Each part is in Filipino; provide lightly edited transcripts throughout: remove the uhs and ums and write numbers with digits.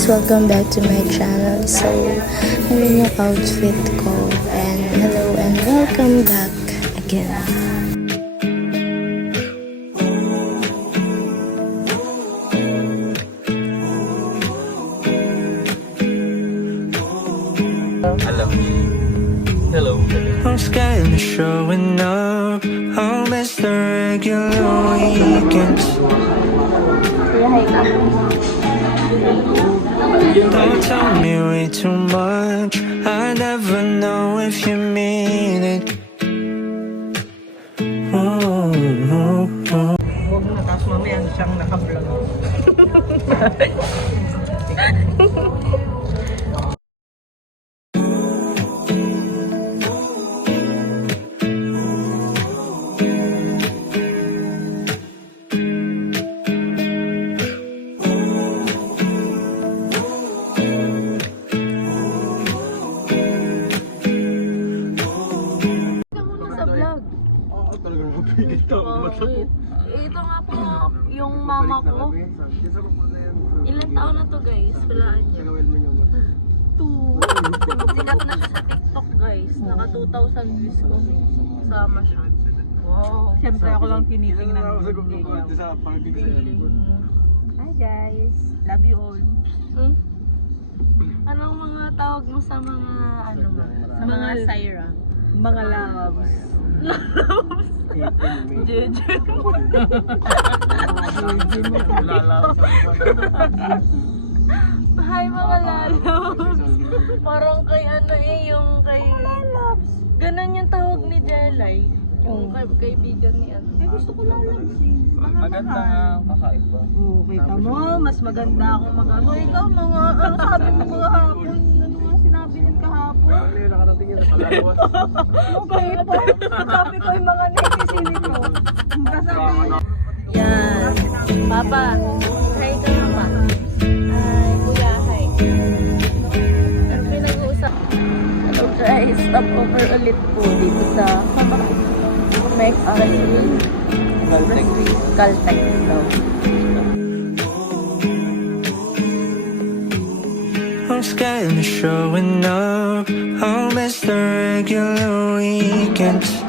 guys! Welcome back to my channel. So, ano yung outfit ko? And hello and welcome back again. Hello. I'm scared of showing up. I'll miss the regular weekends. Don't tell me way too much. I never know if you mean it. Huwag na, tapos mamaya siyang naka-vlog. Ito nga po yung mama ko. Ilan taon na to guys? Walaan niyo. 2. Sikat na siya sa TikTok guys. Naka 2,000 views ko. Sama siya. Wow. Siyempre ako lang tinitingnan. Hi guys. Love you all. Anong mga tawag mo sa mga ano ba? Sa mga Syra? Mga loves. Jeje. Hi mga lalabs. Parang kay ano yung kay lalabs. Ganon yung tawag ni Jelay. Yung kaibigan ni ano. Gusto ko lalabs eh. Maganda nga kakaiba. Oo, kita mo, mas maganda ako mag-ano. Ikaw mga, ano sabi mo kahapon? Ano nga sinabi niyan kahapon? Okay po. Sabi ko yung mga netizen ito. Kasabi. Yan. Papa, hi ka na pa. Hi, kuya, hi. Ano pinag-uusap? Hello guys, stop over ulit po dito sa Mexican Caltech daw. I'm scared of showing up. I'll miss the regular weekends.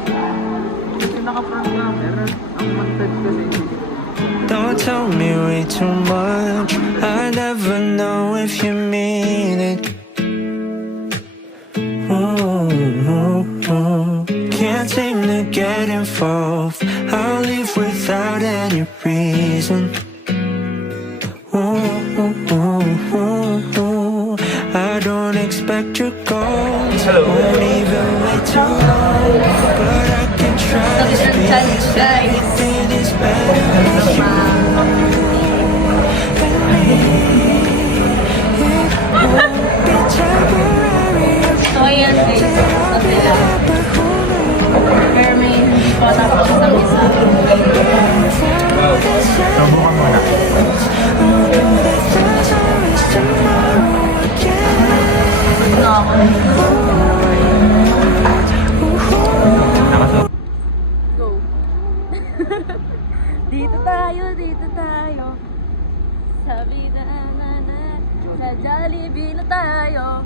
Don't tell me way too much. I never know if you mean it. Can't seem to get involved. I'll leave without any reason. I don't expect your calls. Won't even wait too long. But I can try to speak. Everything is better with you and me. It won't be temporary. So ayan guys, sa sila. Pero may hindi pa tapos ang isa. Go. Dito tayo. Sabi na, sa Jollibee na tayo.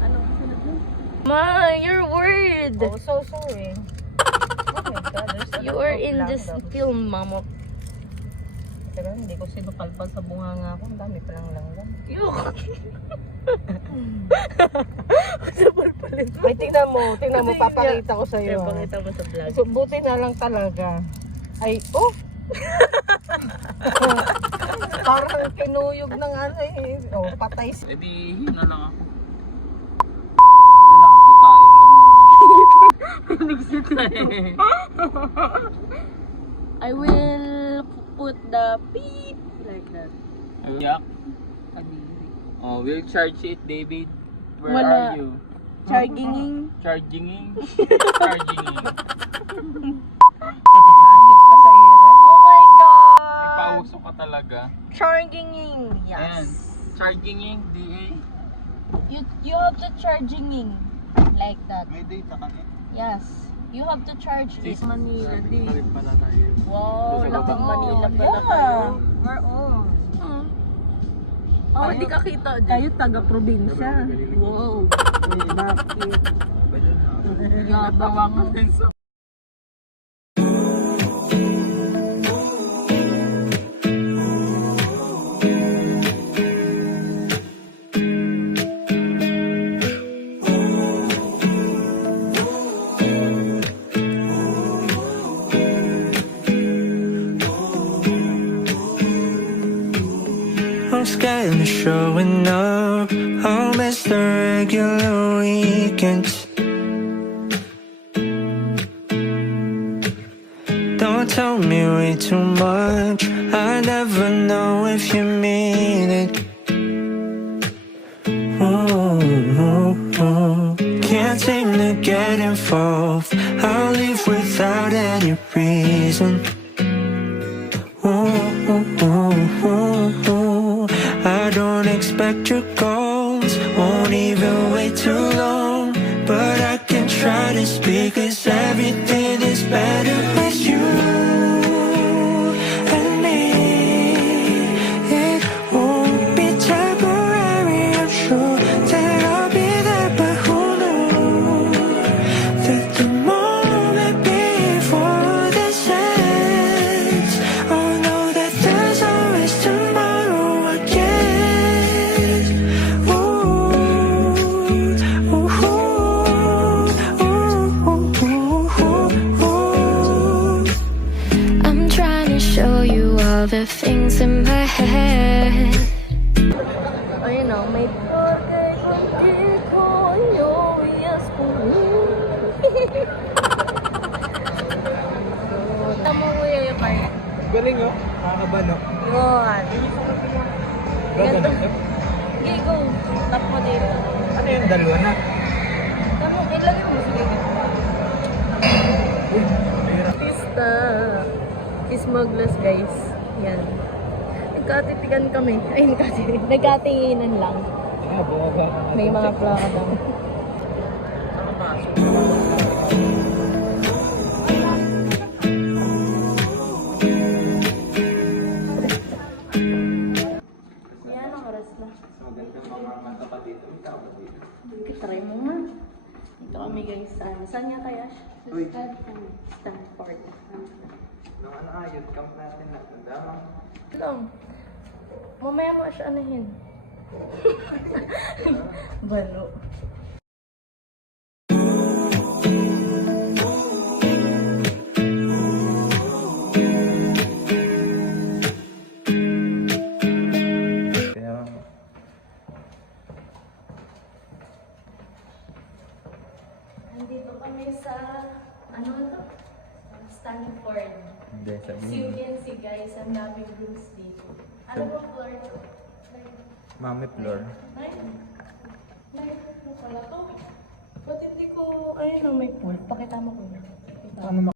Anong sunod mo? Ma, your word! Oh, so sorry. Oh my God, there's a You lot are of in this black dogs. film, mama. Pero hindi ko sinupalpal sa bunganga ko. Ang dami palang langlang. Yuk! Ay, tingnan mo, papakita ko sa'yo. Kaya pakita mo sa vlog. So, buti na lang talaga. Ay, oh! Parang kinuyog ng ano eh. Oh, patay. E di, hina lang ako. Yun ang putain ko. I will put the beep like that. Yak. Oh, we'll charge it, David. Where Wala. are you? Charging. Charging. Oh my May god! pauso ka talaga. Charging. Ayan. Yes. Charging, DA. You have to charging like that. May data ka eh. Yes. You have to charge it. Manila din. Pala tayo. Wow, lakang Manila pala Yeah. kayo. We're all. Oh, hindi ka kita dyan. Kayo taga-probinsya. Wow. Bakit? Yabang. I'm scared of showing up. I'll miss the regular weekends. Don't tell me way too much. I never know if you mean it. Ooh, can't seem to get involved. I'll leave without any reason. I don't expect your calls, won't even wait too long. But I can try to speak, 'cause everything is better with you and me. It won't be temporary, I'm sure that I'll be there. But who knew that the moment before this ends, I'll know that there's always tomorrow again. Ooh, ooh, ooh, ooh, ooh, ooh. I'm trying to show you all the things in my head. Ayun o, may bagay contigo, yes po. Tama mo yung part. Galing oh, nakakaban oh. Yun. Ganda Ganito. nito. Okay, go. Tap mo dito. Ano yung dalawa na? Tap mo, ilagay mo. Sige. Pista. Smuggles, guys. Yan. Nagkatitigan kami. Ay, nagkatinginan lang. Ah, bumaba. May mga plaka lang. Yan, ang oras na. Try mo nga. Ito kami guys. Saan nga kaya? Stanford. Nung ano ayot, camp natin na. Ano? Mamaya mo siya anahin. Balo. Kaya, Nandito kami sa, ano to? Stanford. hindi, As you can see guys, ang daming rooms dito. Ano ba floor to? Mami floor. Ano pala to? Ba't hindi ko, ayun na may pool. Pakita mo ko na. Ano